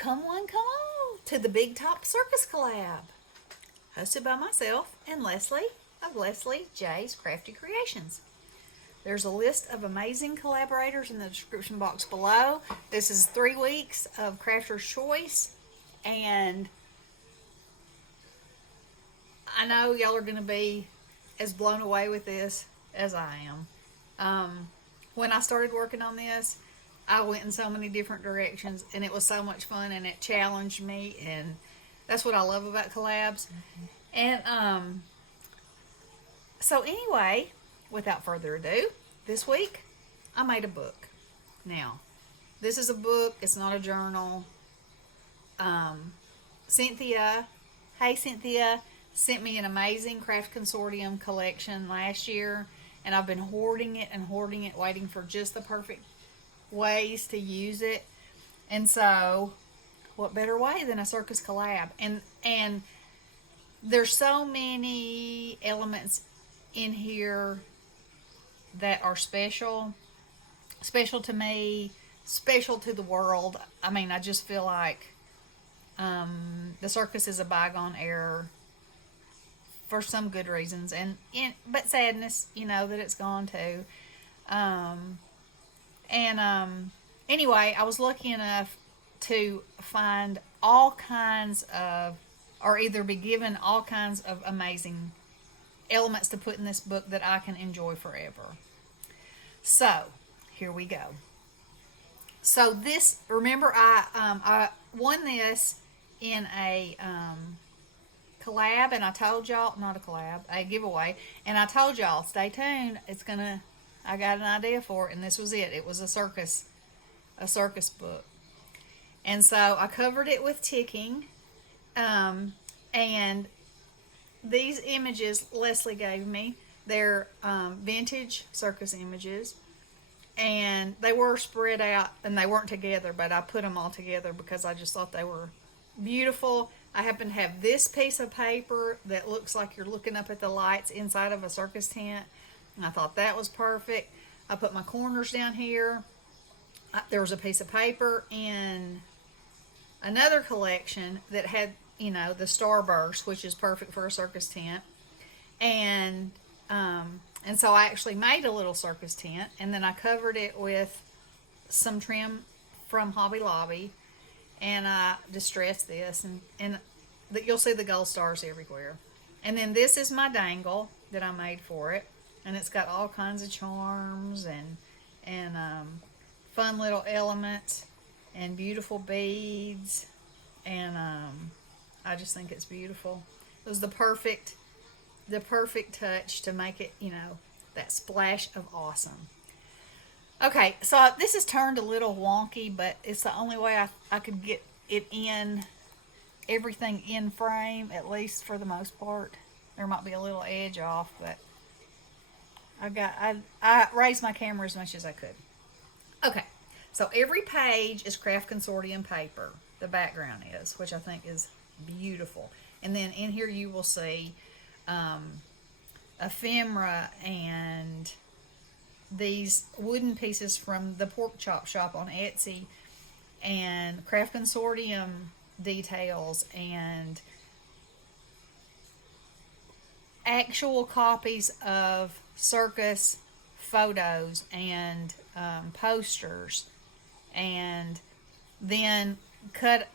Come on, come on to the Big Top Circus collab, hosted by myself and Leslie of Leslie J's Crafty Creations. There's a list of amazing collaborators in the description box below. This is 3 weeks of Crafter's Choice, and I know y'all are going to be as blown away with this as I am. When I started working on this, I went in so many different directions, and it was so much fun, and it challenged me, and that's what I love about collabs. And so anyway, without further ado, this week I made a book. Now, this is a book. It's not a journal. Cynthia, hey Cynthia, sent me an amazing Craft Consortium collection last year, and I've been hoarding it and hoarding it, waiting for just the perfect ways to use it. And so what better way than a circus collab? And there's so many elements in here that are special to me, special to the world. I mean, I just feel like the circus is a bygone era for some good reasons, but sadness, that it's gone too. Anyway, I was lucky enough to find all kinds of, or either be given all kinds of amazing elements to put in this book that I can enjoy forever. So, here we go. So this, remember I won this in a collab, and I told y'all, not a collab, a giveaway, and I told y'all, stay tuned, I got an idea for it, and this was it. It was a circus book. And so I covered it with ticking, and these images Leslie gave me, they're vintage circus images, and they were spread out, and they weren't together, but I put them all together because I just thought they were beautiful. I happen to have this piece of paper that looks like you're looking up at the lights inside of a circus tent, and I thought that was perfect. I put my corners down here. There was a piece of paper in another collection that had, the starburst, which is perfect for a circus tent. And so I actually made a little circus tent, and then I covered it with some trim from Hobby Lobby, and I distressed this, and you'll see the gold stars everywhere. And then this is my dangle that I made for it, and it's got all kinds of charms and fun little elements and beautiful beads, and I just think it's beautiful. It was the perfect touch to make it, that splash of awesome. Okay, so this is turned a little wonky, but it's the only way I could get it in, everything in frame, at least for the most part. There might be a little edge off, but I raised my camera as much as I could. Okay, so every page is Craft Consortium paper. The background is, which I think is beautiful. And then in here you will see ephemera and these wooden pieces from the pork chop shop on Etsy, and Craft Consortium details, and actual copies of circus photos and posters, and then cut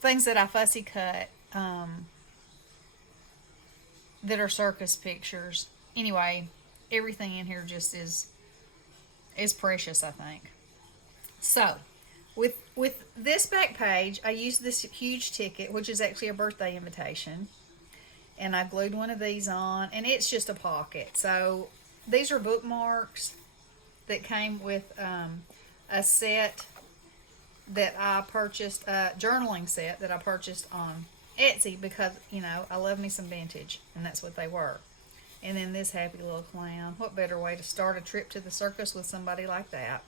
things that I fussy cut that are circus pictures. Anyway, everything in here just is precious, I think. So with this back page, I used this huge ticket, which is actually a birthday invitation, and I glued one of these on, and it's just a pocket. So these are bookmarks that came with a set that I purchased, a journaling set that I purchased on Etsy, because I love me some vintage, and that's what they were. And then this happy little clown. What better way to start a trip to the circus with somebody like that?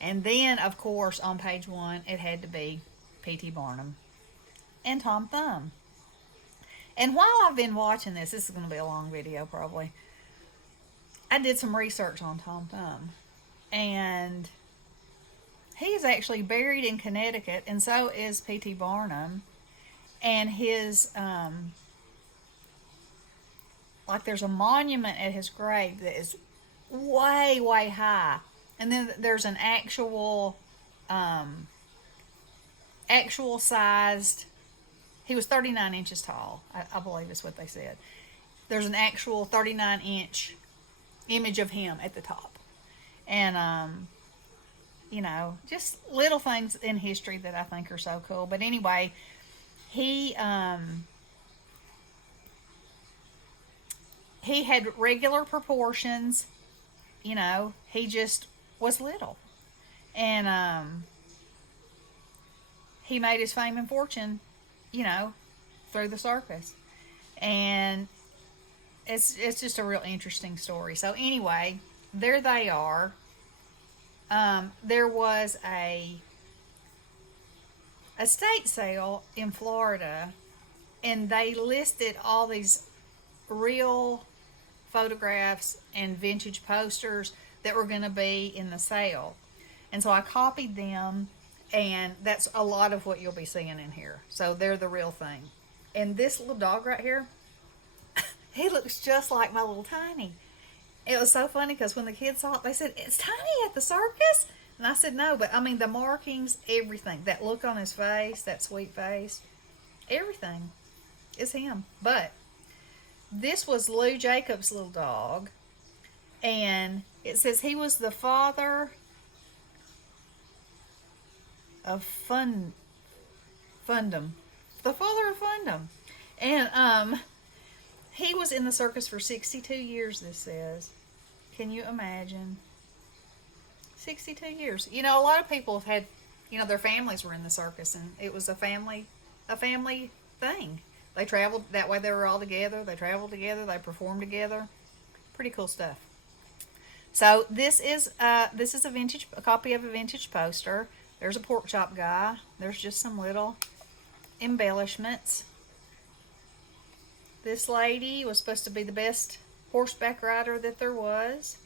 And then, of course, on page 1, it had to be P.T. Barnum and Tom Thumb. And while I've been watching this is going to be a long video probably, I did some research on Tom Thumb. And he is actually buried in Connecticut, and so is P.T. Barnum. And his, like, there's a monument at his grave that is way, way high. And then there's an actual sized, he was 39 inches tall, I believe is what they said. There's an actual 39-inch image of him at the top. And, just little things in history that I think are so cool. But anyway, he had regular proportions. He just was little. And he made his fame and fortune, through the circus. And it's just a real interesting story. So anyway, there they are. There was a estate sale in Florida, and they listed all these real photographs and vintage posters that were going to be in the sale. And so I copied them, and that's a lot of what you'll be seeing in here. So they're the real thing. And this little dog right here, he looks just like my little Tiny. It was so funny because when the kids saw it, they said, "It's Tiny at the circus?" And I said, "No, but I mean the markings, everything, that look on his face, that sweet face, everything is him." But this was Lou Jacobs' little dog, and it says he was the father of Fundum. The father of Fundum. And he was in the circus for 62 years, this says. Can you imagine? 62 years. A lot of people have had, their families were in the circus, and it was a family thing. They traveled, that way they were all together. They traveled together. They performed together. Pretty cool stuff. So this is a copy of a vintage poster. There's a pork chop guy. There's just some little embellishments. This lady was supposed to be the best horseback rider that there was.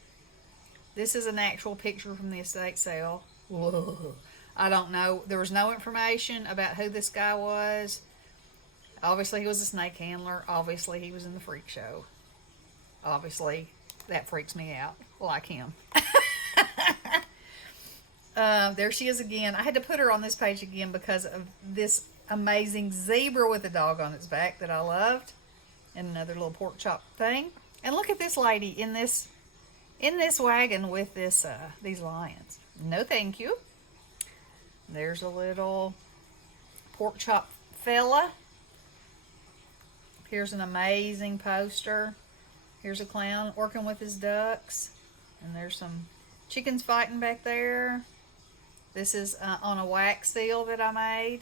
This is an actual picture from the estate sale. Whoa. I don't know. There was no information about who this guy was. Obviously, he was a snake handler. Obviously, he was in the freak show. Obviously, that freaks me out, like him. There she is again. I had to put her on this page again because of this amazing zebra with a dog on its back that I loved. And another little pork chop thing. And look at this lady in this wagon with these lions. No thank you. There's a little pork chop fella. Here's an amazing poster. Here's a clown working with his ducks. And there's some chickens fighting back there. This is on a wax seal that I made.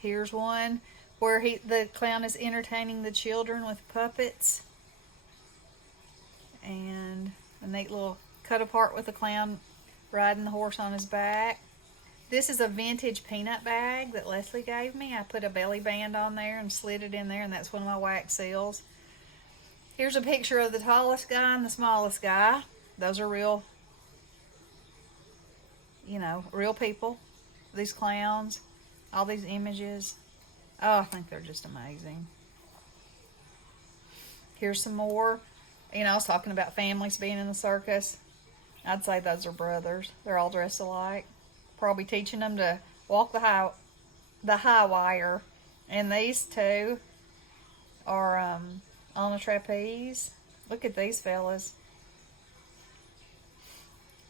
Here's one where the clown is entertaining the children with puppets. And a neat little cut apart with the clown riding the horse on his back. This is a vintage peanut bag that Leslie gave me. I put a belly band on there and slid it in there, and that's one of my wax seals. Here's a picture of the tallest guy and the smallest guy. Those are real, real people. These clowns, all these images. Oh, I think they're just amazing. Here's some more. I was talking about families being in the circus. I'd say those are brothers. They're all dressed alike. Probably teaching them to walk the high wire. And these two are on a trapeze. Look at these fellas.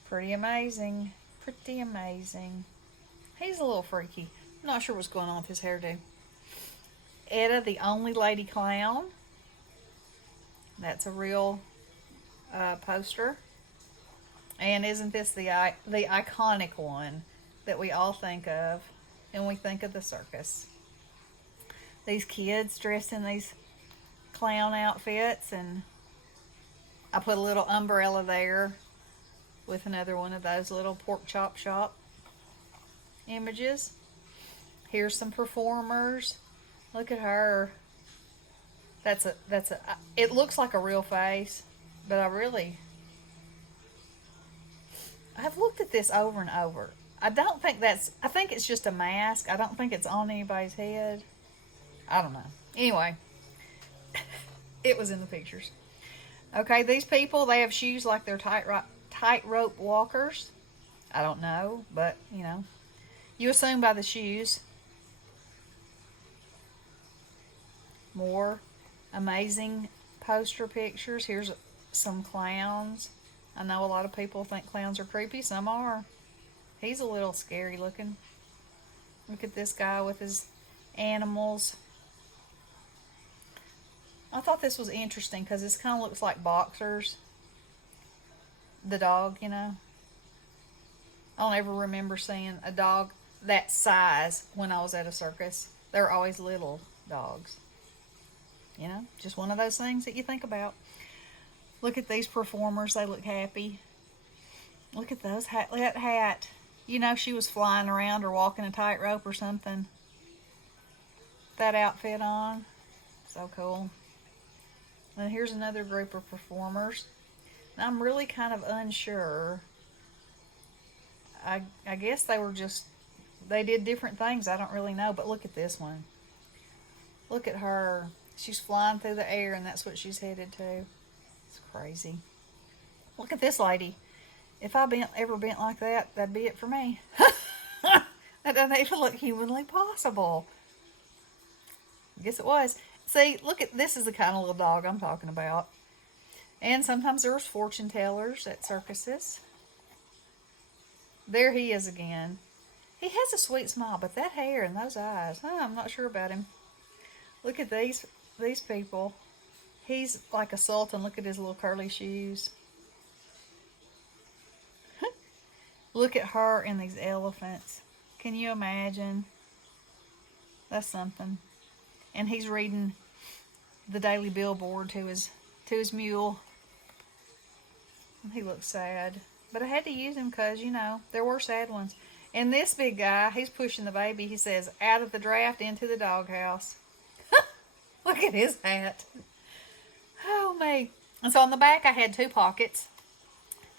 Pretty amazing. Pretty amazing. He's a little freaky. I'm not sure what's going on with his hairdo. Etta, the only lady clown. That's a real poster. And isn't this the iconic one that we all think of when we think of the circus? These kids dressed in these clown outfits, and I put a little umbrella there with another one of those little pork chop shop images. Here's some performers. Look at her. it looks like a real face, but I've looked at this over and over. I don't think that's, I think it's just a mask. I don't think it's on anybody's head. I don't know. Anyway, it was in the pictures. Okay, these people, they have shoes like they're tightrope walkers. I don't know, but, you know, you assume by the shoes. More amazing poster pictures. Here's some clowns. I know a lot of people think clowns are creepy. Some are. He's a little scary looking. Look at this guy with his animals. I thought this was interesting because this kind of looks like boxers. The dog, you know. I don't ever remember seeing a dog that size when I was at a circus. They were always little dogs. You know, just one of those things that you think about. Look at these performers. They look happy. Look at those that hat. You know, she was flying around or walking a tightrope or something. That outfit on. So cool. And here's another group of performers. Now, I'm really kind of unsure. I guess they did different things. I don't really know. But look at this one. Look at her. She's flying through the air, and that's what she's headed to. It's crazy. Look at this lady. If I ever bent like that, that'd be it for me. That doesn't even look humanly possible. I guess it was. See, look at, this is the kind of little dog I'm talking about. And sometimes there was fortune tellers at circuses. There he is again. He has a sweet smile, but that hair and those eyes, I'm not sure about him. Look at these people. He's like a sultan. Look at his little curly shoes. Look at her and these elephants. Can you imagine? That's something. And he's reading the Daily Billboard to his mule. He looks sad. But I had to use him because, you know, there were sad ones. And this big guy, he's pushing the baby. He says, out of the draft into the doghouse. Look at his hat. Oh, me. And so on the back, I had 2 pockets.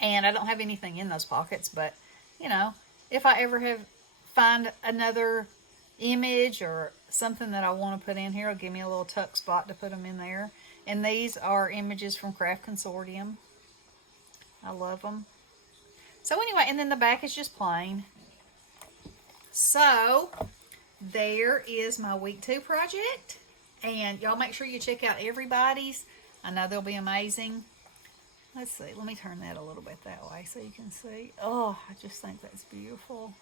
And I don't have anything in those pockets. But, you know, if I ever find another image or something that I want to put in here, it'll give me a little tuck spot to put them in there. And these are images from Craft Consortium. I love them. So anyway, and then the back is just plain. So, there is my week 2 project. And y'all make sure you check out everybody's. I know they'll be amazing. Let's see. Let me turn that a little bit that way so you can see. Oh, I just think that's beautiful.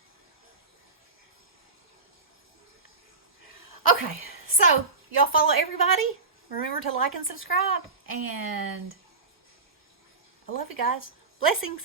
Okay. So, y'all follow everybody. Remember to like and subscribe. And I love you guys. Blessings.